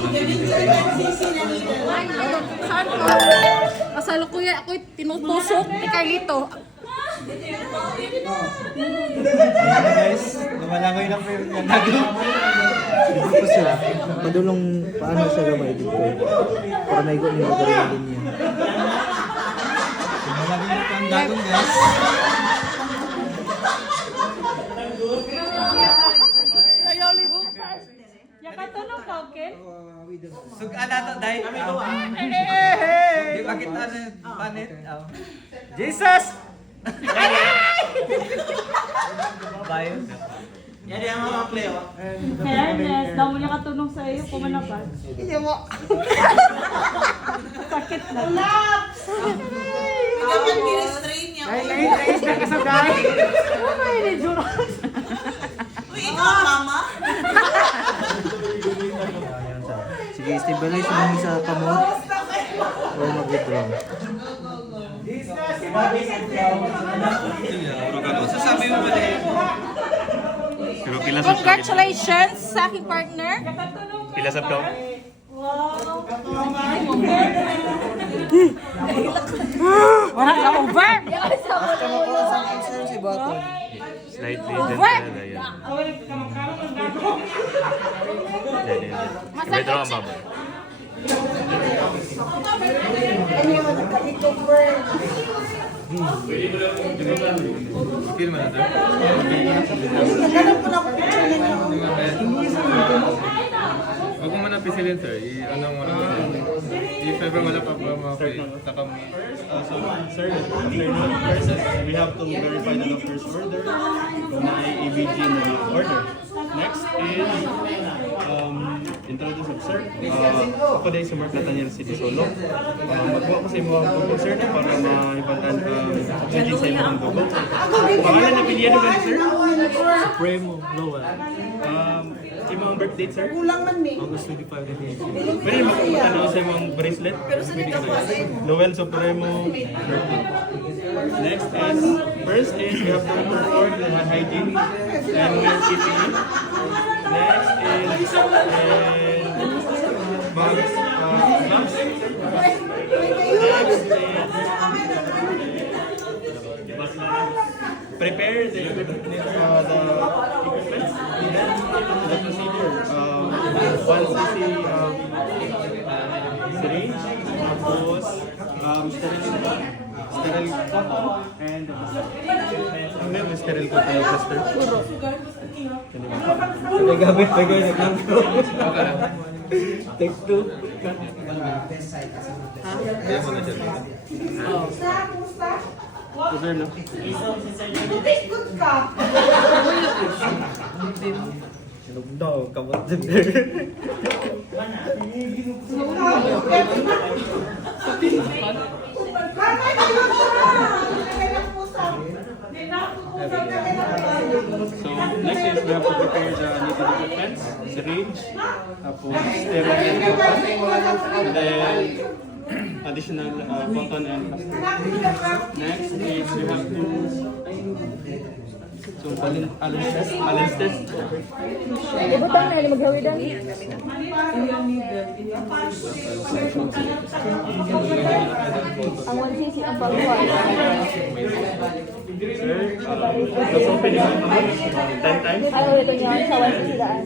ng binili sa inyo. Saan ko? Kasalukuyan ako'y tinutusok ni Carlito. Ayan na guys, lumalangoy lang po yung nagawa. Dito siya. Padulong paano siya gamay dito. Para may gawin yung gawin niya. Lumalangoy na po ang dagong guys. Ayaw libong. Yakatulong ka, okay? Sugaan na to, dahil. Di ba kita na panit? Jesus! Bayo. Yan yung mga play, oh. Ernest, daw mo niya katulong sa iyo, kumanapan. Hindi mo. Sakit na. Dapat gini-strain niya. Ano yun eh, Juro? Uy, ikaw, mama? Sige, stabilize mo lang sa kamot. O mag-withdraw. Sasabi mo ba din? Pero pila sa Congratulations sa aking partner. pila sa ka? Wala na over. Si Bato. Slightly Over. gentle yan. Withdraw ang baba. Feel mo na to? Huwag mo muna pisilin, sir. I-ano mo na. If ever wala pa ba mga takam. So, sir, after the process, we have to verify the first order kung na ABG na order. Next is introduce of sir. Ako din si Mark Nathaniel City Solo. Magbuha ko sa imo ang sir para maibatan oxygen sa imo ang dugo. Pangalan na pinili ba ni sir? Supremo Lowell. Imong birth date, sir? August 25 na Pwede magpapatanaw sa imong bracelet? Pwede ka na. Noel Supremo birthday. Next is, first is we have to perform the hygiene and wear PPE. Next is gloves. Next is prepare the equipment needed. The procedure. 1 cc syringe, tapos sterile cotton, and ano yung sterile cotton yung plaster? May gamit, may gamit lang. Take two. Sir, no? Silog daw, kamot. So, next is we have to prepare the needed equipment, syringe, tapos sterile cotton, and then additional cotton and plaster. Next is we have to Allen's test. Ibutang na, maghawidan. Ang 1cc ang pagbuhay. Sir, let's open your mouth 10 times. Ay, ulit niya sa 1cc daan.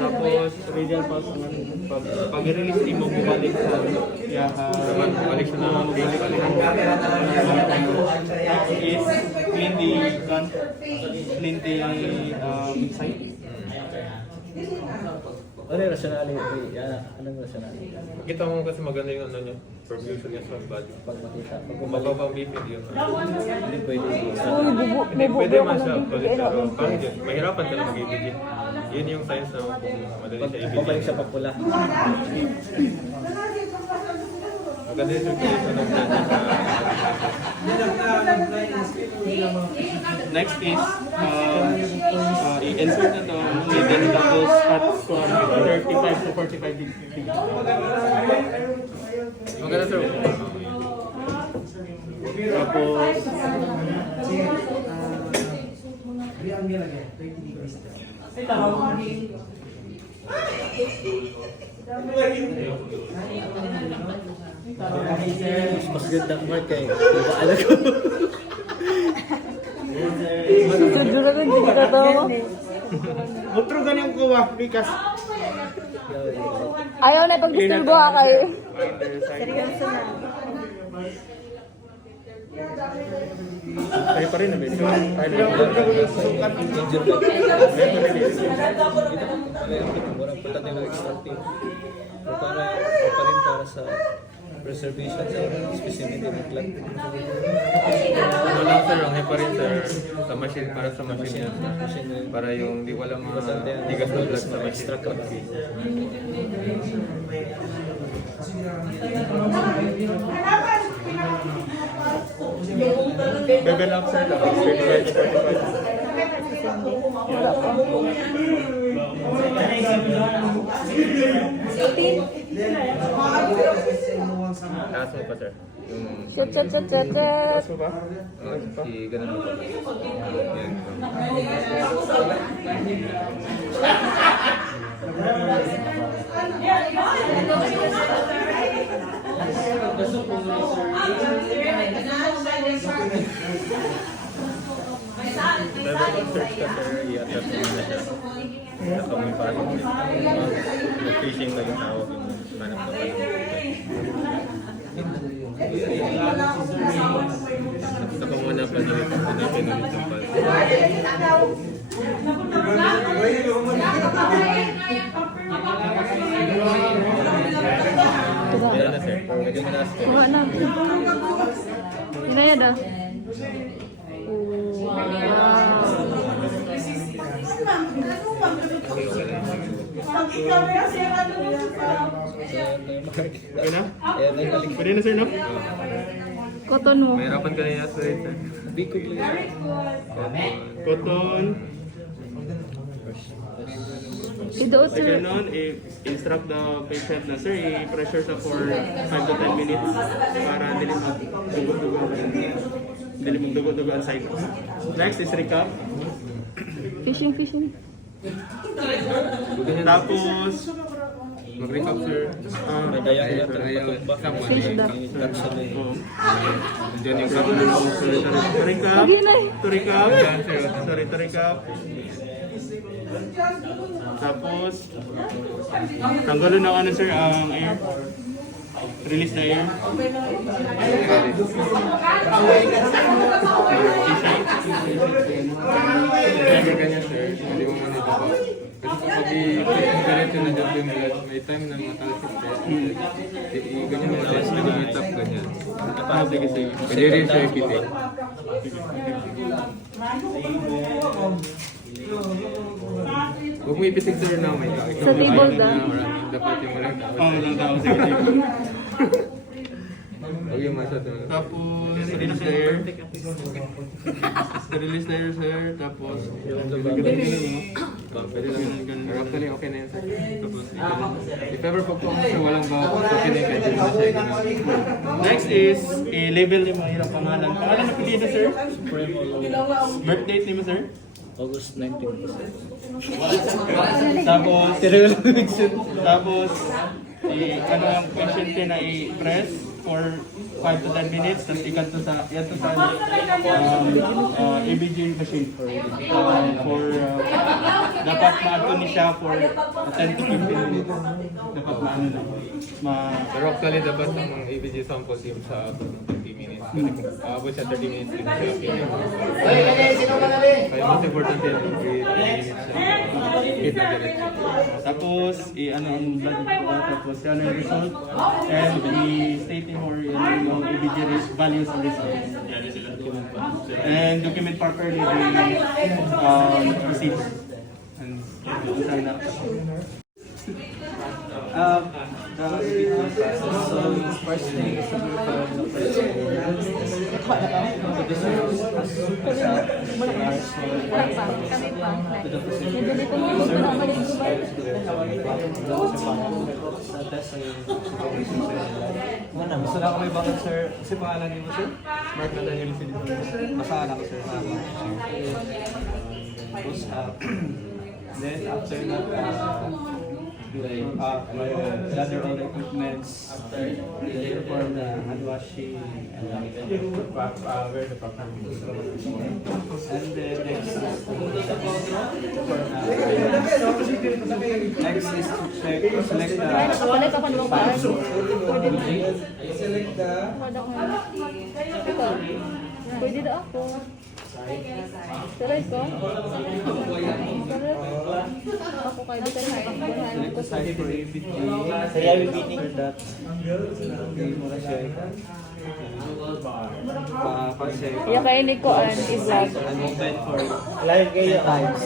Tapos, radial pulse pag-release di mo bumalik sa balik siya na is clean the gun, clean the site. Ano yung rationale? Anong rationale? Kita mo kasi maganda yung ano niya. Perfusion niya sa body. Pag makita. Pag Kung mababang BP yun. hindi pwede. Hindi pwede man siya. Pero parang yun. Mahirapan ka na mag-ibig. Yun yung science na kung madali siya ibig. Pabalik siya pagpula. Maganda yung circulation ng blood niya Next is i-insert na to within tapos at 35 to 45 degrees. Maganda sir. Tapos, Mas ganda mark kay. Diba alam ko? Siguro kung hindi ka to. otro ganyan ko wa, Pikas. Ayaw na pag-disturbo ha kayo. Seryoso na. Kayo pa rin na medyo. Pero kung ko yung sukat ang picture ko. Murang punta din ng extractive. Para pa rin para sa preservation sa specimen ng plant. Ano lang sir, ang pa rin sir, sa machine, para sa machine yan. Para yung di wala mga tigas na blood sa machine. Level up sir, tapos 35 to 35. Taas mo pa sir. Yung, Shit, shit, shit, shit, shit. So ba? ganun mo pa. Yan. Level up search ka sir, i-attach mo na siya. Saka may pasok mo. Fishing na yung tawag yung hanap na kayo. Saka muna pa ulit, hanapin ulit yung pal. Yan na sir. Medyo na sir. Kuha na. Hindi na daw. Okay na? Pwede na sir, no? Cotton mo. Mahirapan ka na yan sir. Cotton. Idoot Sa sir. ganun, instruct the patient na sir, i-pressure sa for 5 to 10 minutes para dili magdugo-dugo. Dili magdugo-dugo ang side. Next is recap. Fishing, fishing. Tapos, Mag-recap sir. Fish daw. Diyan yung to recap. Lagi na eh. To recap. Sorry, to recap. Tapos, tanggalin ng ano sir, ang air. Release na air. Hindi ganyan sir. Hindi mo man ito. Kasi kapag i-diretso na dyan yung blood, may time na matalsik sir. Ganyan mo sir. Nag-meet up ganyan. Sige, sige. Pwede rin sir kitik. Huwag mo ipitik sir na may Sa table daw. dapat yung walang tao. Oh, walang tao. Sige, sige. Huwag yung masyado. Tapos, release na air. Release na air, sir. Tapos, Pwede lang. Pero actually okay na yan sir. Tapos, if ever pag-focus sa walang bago, okay na yung pwede mo na siya ginawa. next is, i-label ni mga hirap pangalan. Pangalan na pili na, sir? Birth date ni mo, sir? August 19. Tapos, ano ang patient na i-press for 5 to 10 minutes, tapos ikat to sa, yan to sa ABG machine for dapat ma-ato ni siya for 10 to 15 minutes. Dapat maano na. Pero actually dapat ang ABG sample team sa 30 minutes. Kasi kung aabot siya 30 minutes din siya opinion. Kaya mas important yan, 30 minutes siya. Kita diretso. Tapos, i-ano ang blood ko, tapos ano yung result, and i-state him or yung ABG values and results. And document properly the proceeds. And sign up. The treatment process. So, first thing is to prepare the first aid. So, this is Wala pa. Kami pa. Medyo dito mo gusto na mag-subay. Sa test sa supervision sa inyo. Gusto na kami bakit sir? Kasi pangalan niyo mo sir? Mark na Daniel Filipino. Basta ko sir. Tapos, then after that, gather all the equipments, perform the hand washing, and wear the proper gloves. And then next is to check, select the Wala ka pa naman paan. select the Wala ko. Ito. Pwede na ako. Select ko. Ako kayo dito na select the side for ABT. Saya bibining. After that, okay, muna siya. Kasi, Iya kayo ni ko an i-vlog. and movement for Live kayo. times.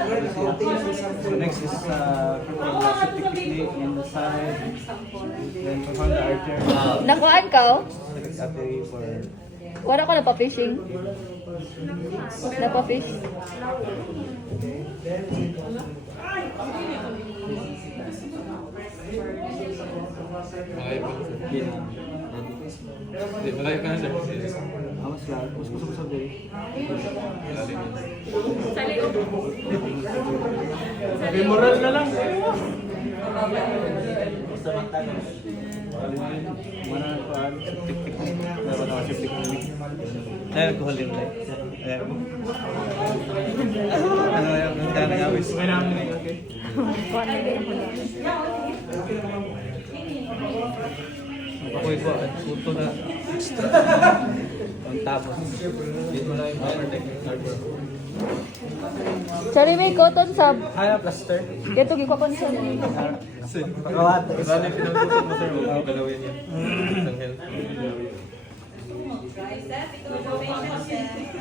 So next is perform the safety technique in the side, then perform the archer. Nakuan ka oh? Select artery for Wala ko napa-fishing. Napa-fish. Malayo pa. Hindi, malayo ka na sir. awas lang, kuskus diri. Malalim yun. Femoral na lang. Mana paan safety technique, dapat na safety technique. Saya ko halin lang. Ano yung dana awis? Okay na kami. Okay. Kuan na din ako. Ako'y ko at puto na extra. Ang tapos. Dito na yung upper deck. Sorry, may cotton sab. Kaya plaster. Kito gikopon sa ni. Pakawat. Marami pinag-usap mo sir, huwag galawin yan. Isang health.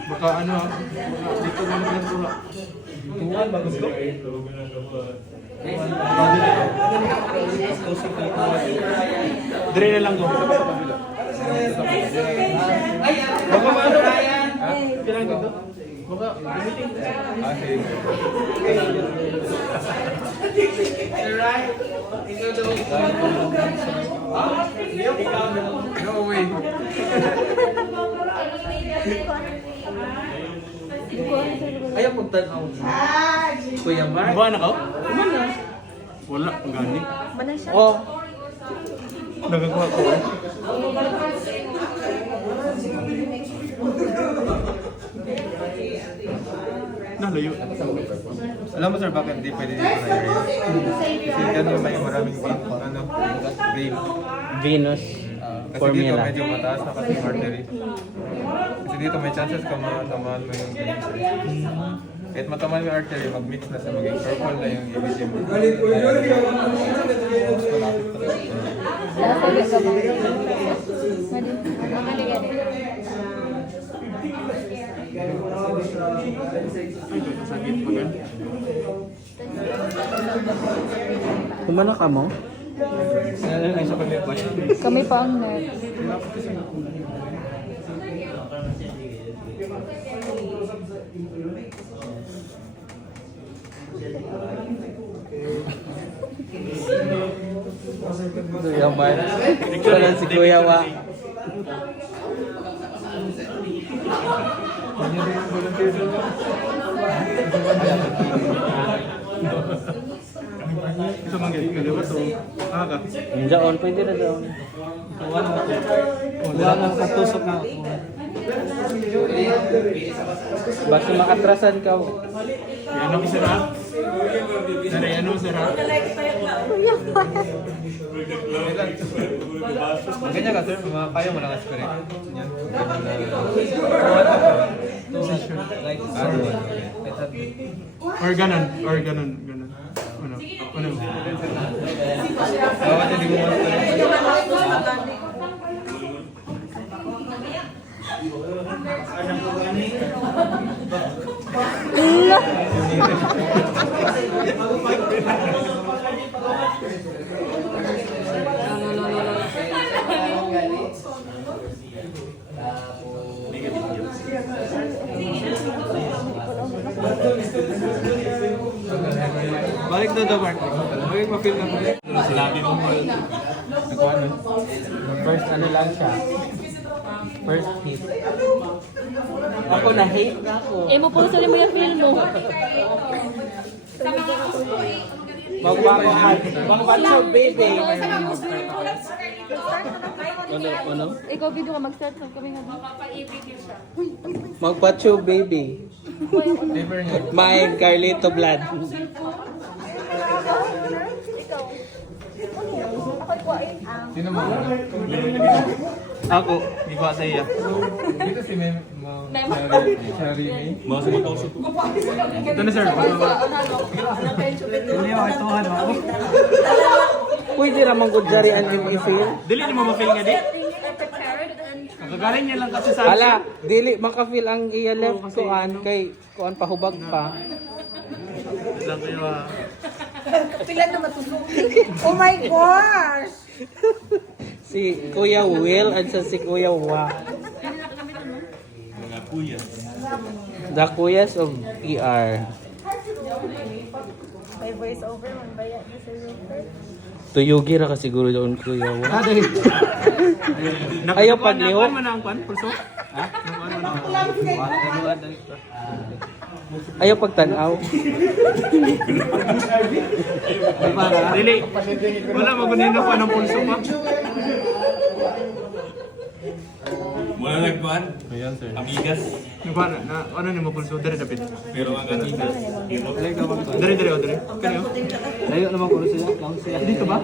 Baka ano, dito na lang pula. Tuwan bagus ko. Dire na lang ko. Baka maano? Kailan dito? Baka gamitin. Ah, sige. No way. Ayaw magtanaw. Kuya Mark. Ba na ka? Kumana. Wala, ang gani. Manan siya. Oh. Nagakuha ko. Nalayo. Alam mo sir, bakit hindi pwede dito na area? Kasi ganun may maraming vein. Venus. Kasi dito medyo mataas na kasi artery. Kasi dito may chances ka matamaan mo yung vein. Kahit matamaan mo yung artery, mag-mix na sa maging purple na yung EBG mo. Mas malapit talaga. Lasa ka ba? Madi. Mali gani. Sakit pa gan. Kumana ka mo? Ano lang sa pag-request? Kami pa ang net. Kuya Mark. Wala si Kuya Wa. Ito manggil, kaliwa to. Aga. Diyan, pwede na daw. Wala nang katusok na ako. Basta makatrasan ka. Ano ko sira? Dari ano sira? Ganyan ka sir, kaya mo lang aspirin. Yan. Like, Or ganon, ganon. Ano? Ano? Bakit hindi mo La. Balik na daw, Mark. Balik ma-feel na mo. Sinabi mo mo. First ano lang siya. First hit. Ako na-hate na ako. Eh, mo po sa mo yung film mo. Mag-watch baby. Ano? Ikaw video ka mag-start sa kami nga. Mag-watch baby. My Carlito Blood. Sino mo? Ako, di ko sa iya. Dito si Mem. Cherry May. Mga sumatawsok ko. Ito na, sir. Hindi ako ituhan ako. Pwede naman good jari ang i-feel. Dili ni mo ma-feel nga di? Kagaling niya lang kasi sa Hala, dili maka-feel ang iya left kuan kay kuan pahubag pa. lang kayo ah. Oh my gosh! Si Kuya Will at sa si Kuya Wa. Mga kuya. The Kuyas of ER. May voice over, man ba yan? Tuyugi ra ka siguro doon Kuya Wa. Ayaw Ayaw pagliho. Nakuha mo na ang kwan, pulso? Ha? Nakuha mo na. Ayaw pagtanaw. Dili. Wala magunin na ko ng pulso pa. Wala nagkuhan. Ayan, sir. Amigas. Nakuha na. Ano ni mo pulso? Dari dapat. Pero ang amigas. Dari, o dari. Kanyo? Layo naman ko sila. Lang sila. Dito ba?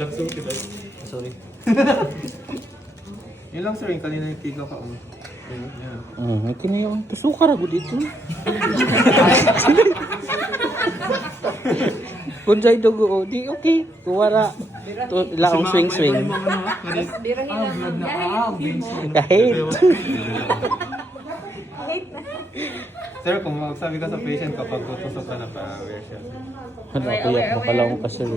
Lapso kita. Sorry. Yun lang, sir. Yung kanina yung tigaw ka. Kinayaw. Tusuka ra gud ito. Kunjay dugo, di okay. Kuwara. Laong swing. Kahit. Sir, kung magsabi ka sa patient kapag tutusok ka na pa-aware siya. Ano kuya, makalaong ka sir.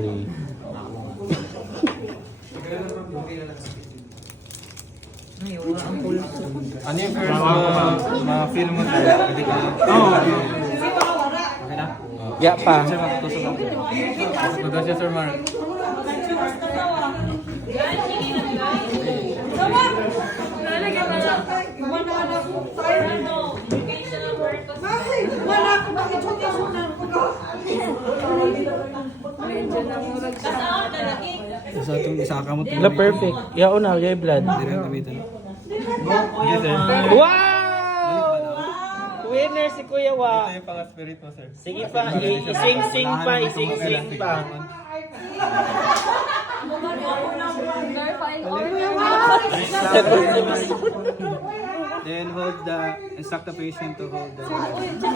Ano yung first ma-feel mo sir? Hindi ka lang. Okay na? Ya pa. Tudo siya, Sir Mark. Sa itong isa ka mo. La perfect. Ya una, ya blood. Wow! Winner si Kuya Wa. Ito yung pang-spirit mo, sir. Sige pa, ising-sing pa, ising-sing pa. Then hold the, instruct the patient to hold the 10 to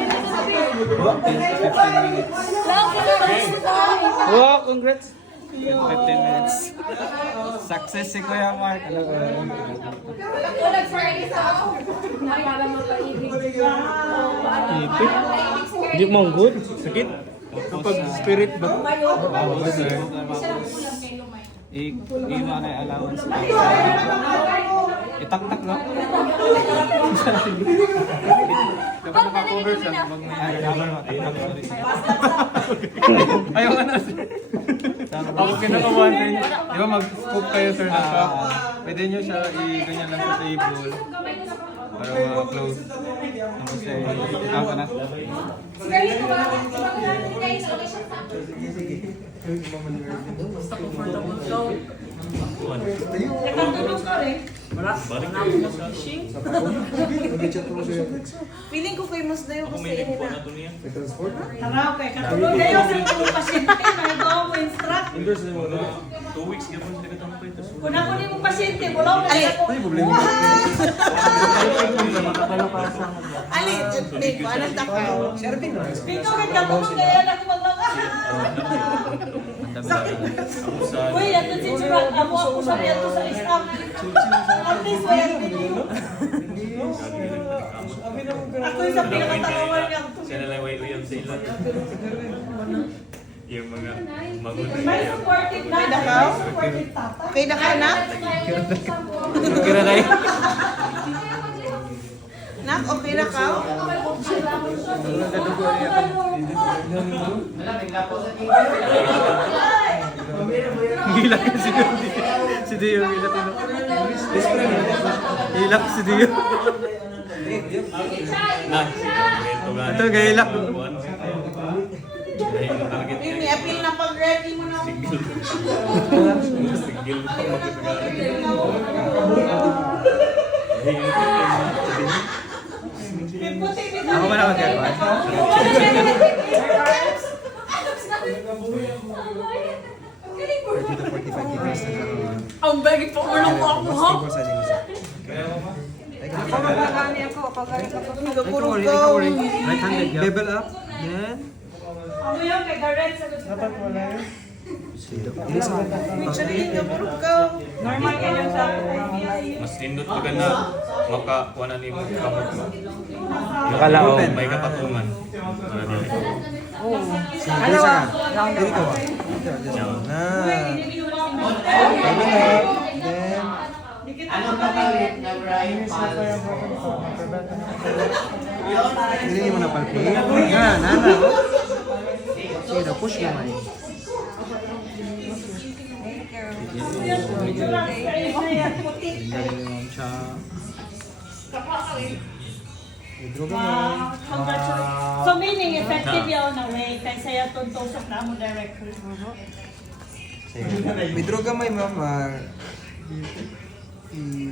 15 minutes. Wow, congrats. 15 minutes. Success si Kuya Mark. Di mo good. Sakit? Kapag spirit ba? I-ima na yung allowance. Itak-tak lang. Kapag naka-cover siya, wag may ayaw ka na, sir. Ako kinakawan din. Di ba mag-scoop kayo, sir, na shop? Pwede nyo siya i-ganyan lang sa table. Para ma-close. Tapos ikaw ka na. Feeling ko famous na yun kasi ini na. Harap kay katulog kayo sa mga pasyente na ito ako instruct. 2 weeks gapon sila katampay. Kung ako ni mong pasyente, wala ko Ali. ako. Ali, hindi ko. Anas na ka. Ikaw nagkatulog kaya lang magmanga. Uy, ato si Churak, ako sabi ato sa isang. At least wala ko dito. Ako yung sa pinakatangawan niya. Siya na lang uyam sa ilan. Yung mga magunan May niya. supportive na. Dakaw? Supportive tata. Kay na ka na? Kira na Nak, okay na ka? Hilak ka si Dio. Si Dio, hilak ka. Hilak si Dio. Na, ito nga. Ito, gahilak. Mimi, apil na pag-ready mo na. Sigil pa magkagaling. Ako ba na magkagawa? Ang bagay po ulo ko ako, ha? Nagkurong ko. Right-handed, level up. Then, Ano yan, kay Garrett sa dapat wala yun. Actually, nagkurong ko. Normal kayo sa Mas nindot pa ka na makakuha na ni kamot mo. Nakalaog. May kapatungan. Marami. Hindi mo na palpi. Yan, nana. Sige na, push mo man. Galing mo siya. So meaning effective yaw na way kay saya tonto sa plano directly. May droga may mama.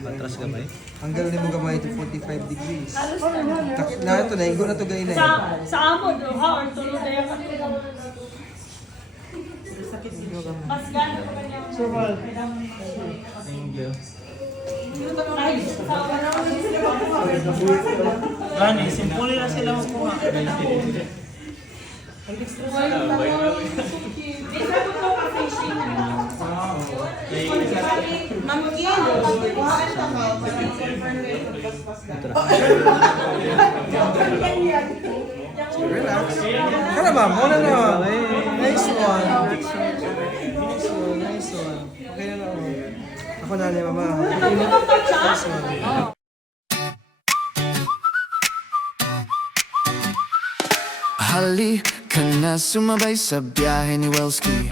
Patras ka ba eh? Hanggang na mo gamay to 45 degrees. Takit na ito, nainggo na ito gay na Sa amo do ha or tulo daya ka. Mas gano pa kanya. Thank you. Gani, simple na sila makuha. Mamkin, kuhaan ka ka. Relax. Kaya ma'am, muna na. Nice one. Nice one. Okay na lang. Ako na niya, mama. Nice one. Halika na sumabay sa biyahe ni Welski.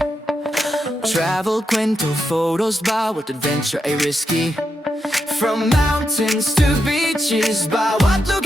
Travel, kwento, photos, bawat adventure ay risky. From mountains to beaches, bawat lugar